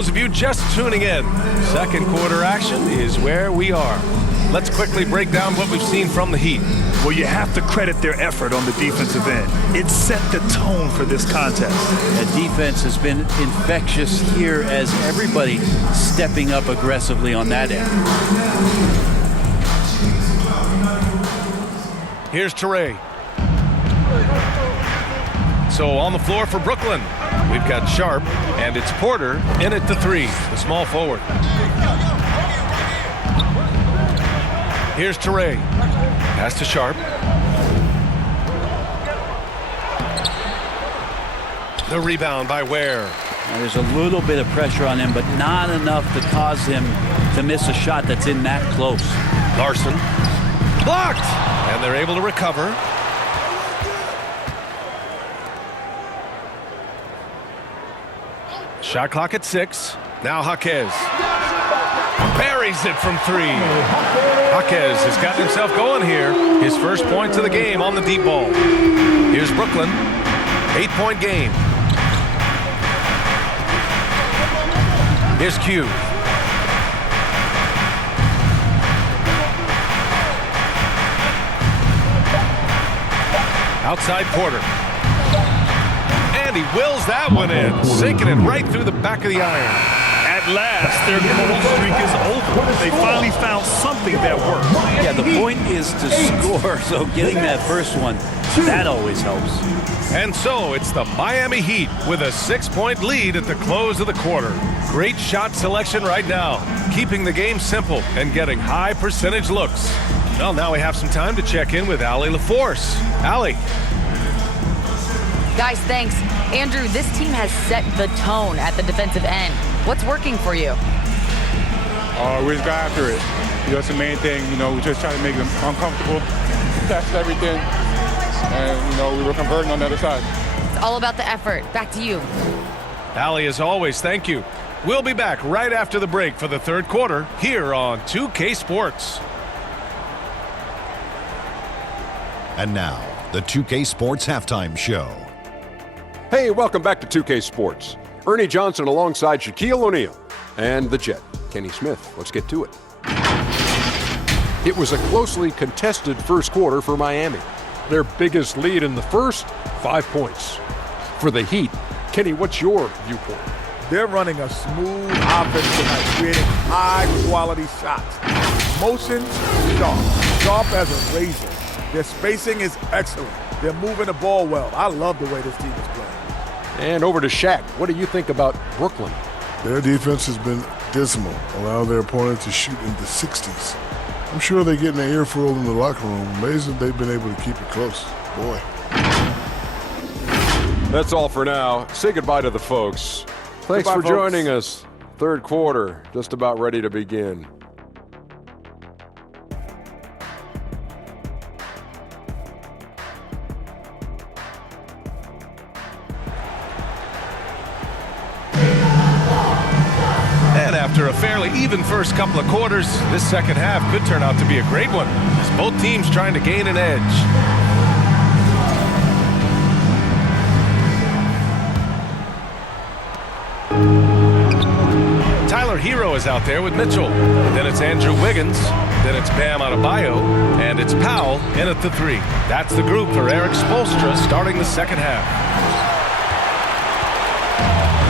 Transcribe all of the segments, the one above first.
Those of you just tuning in, second quarter action is where we are. Let's quickly break down what we've seen from the Heat. Well, you have to credit their effort on the defensive end. It set the tone for this contest. The defense has been infectious here as everybody stepping up aggressively on that end. Here's Teray. So on the floor for Brooklyn, we've got Sharp, and it's Porter in at the three, the small forward. Here's Teray. Pass to Sharp. The rebound by Ware. Now, there's a little bit of pressure on him, but not enough to cause him to miss a shot that's in that close. Larson. Blocked! And they're able to recover. Shot clock at 6. Now Jaquez. Buries it from 3. Jaquez has gotten himself going here. His first points of the game on the deep ball. Here's Brooklyn. 8-point game. Here's Q. Outside Porter. And he wills that one in, sinking it right through the back of the iron. At last, their cold streak is over. They finally found something that works. Yeah, the point is to score, so getting that first one, that always helps. And so it's the Miami Heat with a 6-point lead at the close of the quarter. Great shot selection right now, keeping the game simple and getting high percentage looks. Well, now we have some time to check in with Allie LaForce. Allie. Guys, thanks. Andrew, this team has set the tone at the defensive end. What's working for you? We just got after it. That's the main thing. We just try to make them uncomfortable, test everything, and, we were converting on the other side. It's all about the effort. Back to you. Allie, as always, thank you. We'll be back right after the break for the third quarter here on 2K Sports. And now, the 2K Sports Halftime Show. Hey, welcome back to 2K Sports. Ernie Johnson alongside Shaquille O'Neal and the Jet, Kenny Smith. Let's get to it. It was a closely contested first quarter for Miami. Their biggest lead in the first, 5 points. For the Heat, Kenny, what's your viewpoint? They're running a smooth offense tonight, creating high-quality shots. Motion, sharp as a razor. Their spacing is excellent. They're moving the ball well. I love the way this team is playing. And over to Shaq. What do you think about Brooklyn? Their defense has been dismal, allowing their opponent to shoot in the 60s. I'm sure they're getting their earful in the locker room. Amazing they've been able to keep it close. Boy. That's all for now. Say goodbye to the folks. Thanks Goodbye, for folks. joining us. Third quarter, just about ready to begin. And after a fairly even first couple of quarters, this second half could turn out to be a great one, as both teams trying to gain an edge. Tyler Hero is out there with Mitchell. Then it's Andrew Wiggins. Then it's Bam Adebayo. And it's Powell in at the 3. That's the group for Eric Spoelstra starting the second half.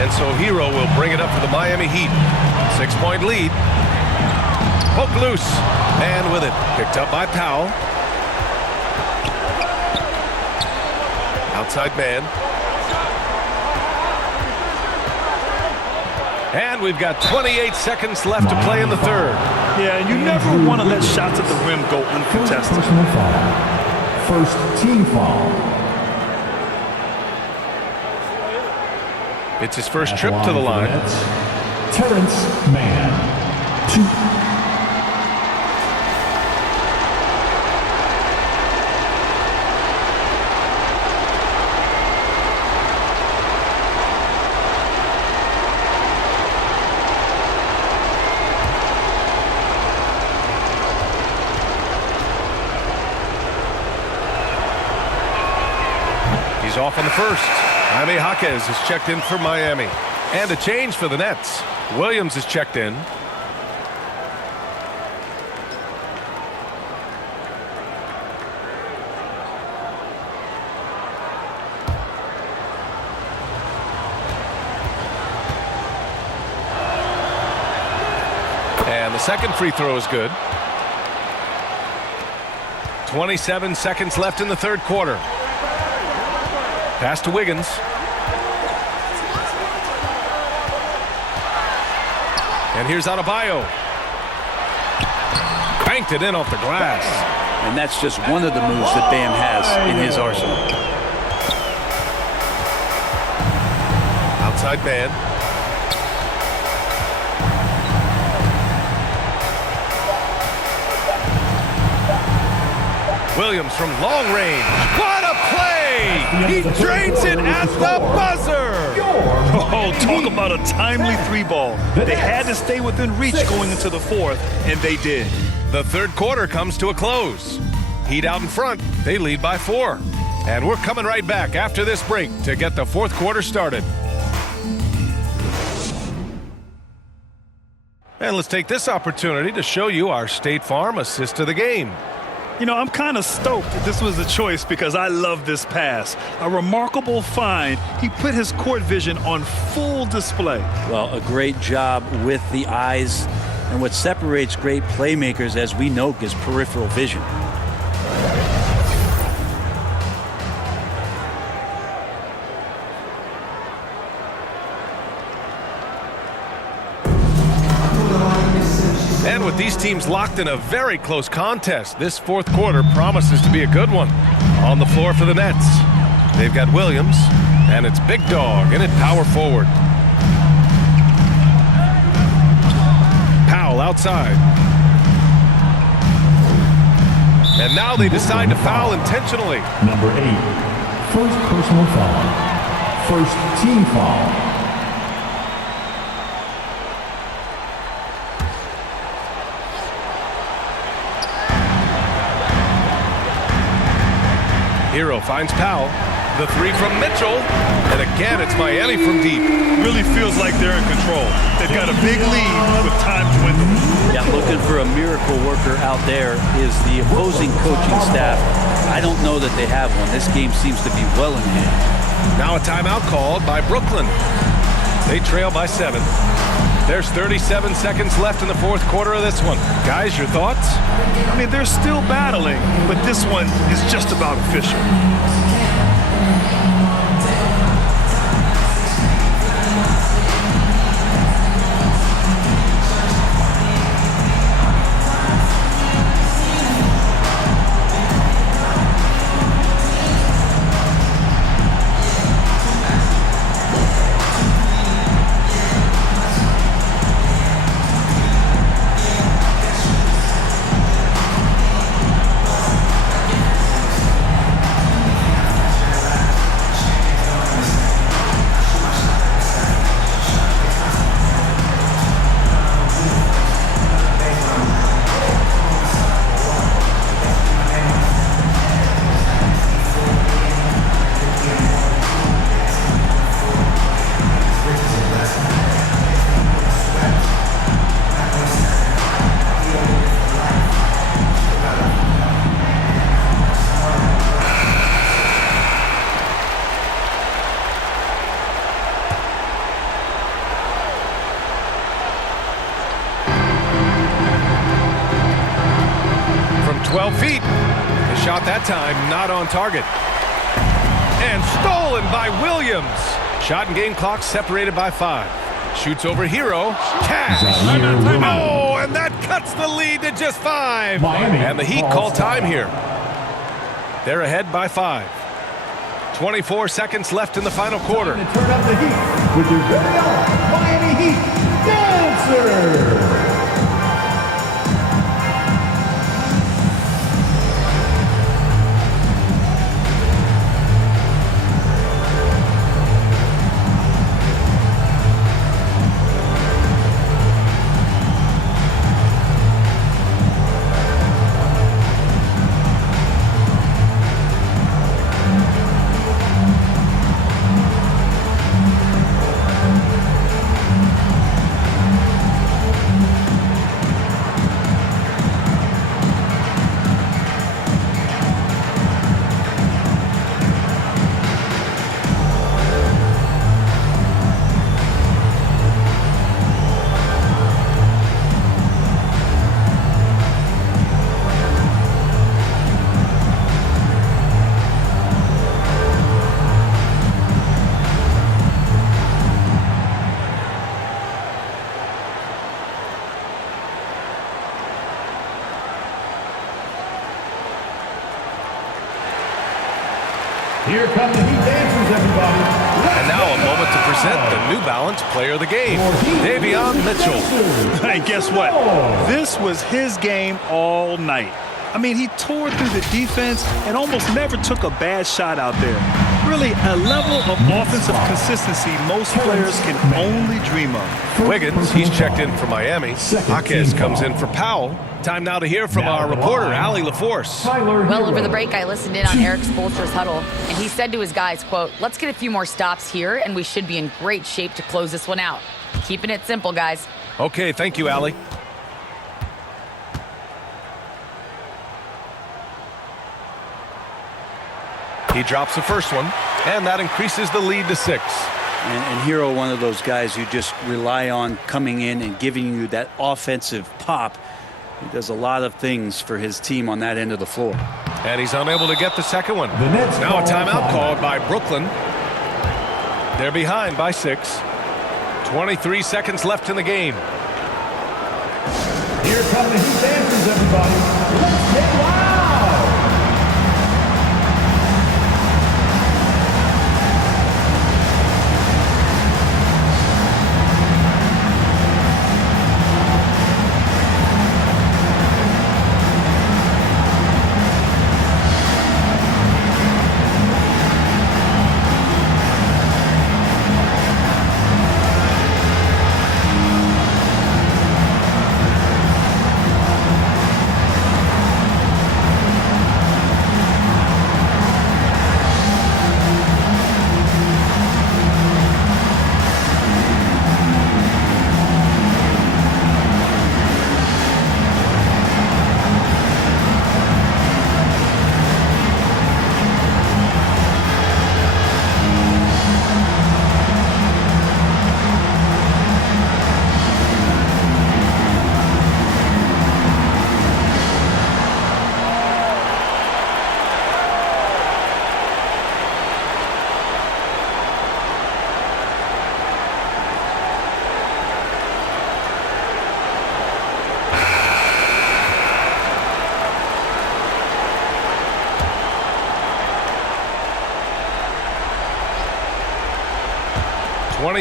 And so Hero will bring it up for the Miami Heat. 6-point lead. Poked loose. And with it, picked up by Powell. Outside man. And we've got 28 seconds left to play in the third. Yeah, and you never want to let shots at the rim go uncontested. Personal foul. First team foul. It's his first trip to the line. Terrence Mann. 2. He's off on the first. Jaime Jaquez is checked in for Miami. And a change for the Nets. Williams is checked in. And the second free throw is good. 27 seconds left in the third quarter. Pass to Wiggins. And here's Adebayo. Banked it in off the glass. And that's just one of the moves that Bam has in his arsenal. Outside man. Williams from long range. What a play! He drains it at the buzzer! Oh, talk about a timely three ball. They had to stay within reach going into the fourth, and they did. The third quarter comes to a close. Heat out in front. They lead by 4. And we're coming right back after this break to get the fourth quarter started. And let's take this opportunity to show you our State Farm assist of the game. You know, I'm kind of stoked that this was a choice because I love this pass. A remarkable find. He put his court vision on full display. Well, a great job with the eyes. And what separates great playmakers, as we know, is peripheral vision. And with these teams locked in a very close contest, this fourth quarter promises to be a good one. On the floor for the Nets, they've got Williams, and it's Big Dog in it, power forward. Powell outside. And now they decide to foul intentionally. Number 8, first personal foul. First team foul. Hero finds Powell. The three from Mitchell. And again, it's Miami from deep. Really feels like they're in control. They've got a big lead with time dwindling. Yeah, looking for a miracle worker out there is the opposing coaching staff. I don't know that they have one. This game seems to be well in hand. Now a timeout called by Brooklyn. They trail by 7. There's 37 seconds left in the fourth quarter of this one. Guys, your thoughts? I mean, they're still battling, but this one is just about official. That time, not on target. And stolen by Williams. Shot and game clock separated by 5. Shoots over Hero. Cash. Oh, and that cuts the lead to just 5. Miami. And the Heat call time here. They're ahead by 5. 24 seconds left in the final quarter. Turn up the heat with your very own Miami Heat dancer. Here come the Heat dancers, everybody. And now a moment to present the New Balance Player of the Game, Davion Mitchell. And guess what? This was his game all night. I mean, he tore through the defense and almost never took a bad shot out there. Really, a level of offensive consistency most players can only dream of. Wiggins, he's checked in for Miami. Jaquez comes in for Powell. Time now to hear from our reporter, Allie LaForce. Well, over the break, I listened in on Eric Spoelstra's huddle, and he said to his guys, quote, "Let's get a few more stops here, and we should be in great shape to close this one out." Keeping it simple, guys. Okay, thank you, Allie. He drops the first one, and that increases the lead to 6. And Hero, one of those guys you just rely on coming in and giving you that offensive pop. He does a lot of things for his team on that end of the floor. And he's unable to get the second one. Now a timeout called by Brooklyn. They're behind by 6. 23 seconds left in the game. Here come the Heat dancers, everybody. Let's get loud.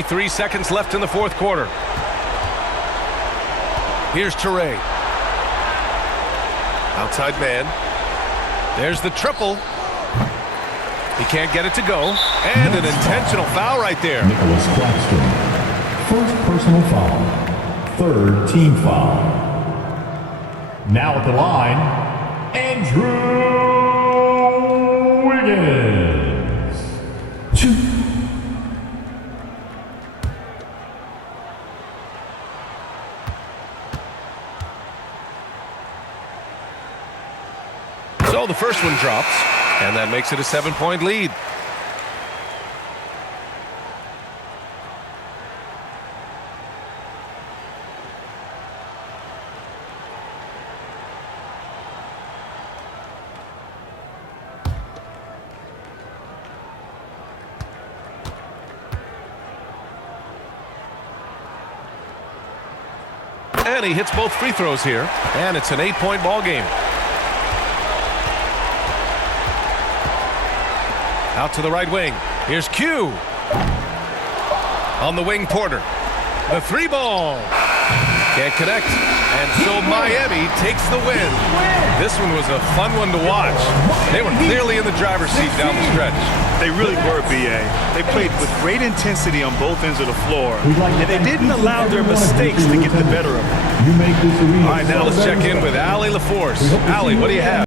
Three seconds left in the fourth quarter. Here's Toure. Outside man. There's the triple. He can't get it to go. And an intentional foul right there. Nic Claxton. First personal foul. Third team foul. Now at the line, Andrew Wiggins. 2. So the first one drops, and that makes it a 7-point lead. And he hits both free throws here, and it's an 8-point ball game. Out to the right wing. Here's Q. On the wing, Porter. The 3 ball. Can't connect. And so Miami takes the win. This one was a fun one to watch. They were clearly in the driver's seat down the stretch. They really were, B.A. They played with great intensity on both ends of the floor, and they didn't allow their mistakes to get the better of them. All right, now let's check in with Allie LaForce. Allie, what do you have?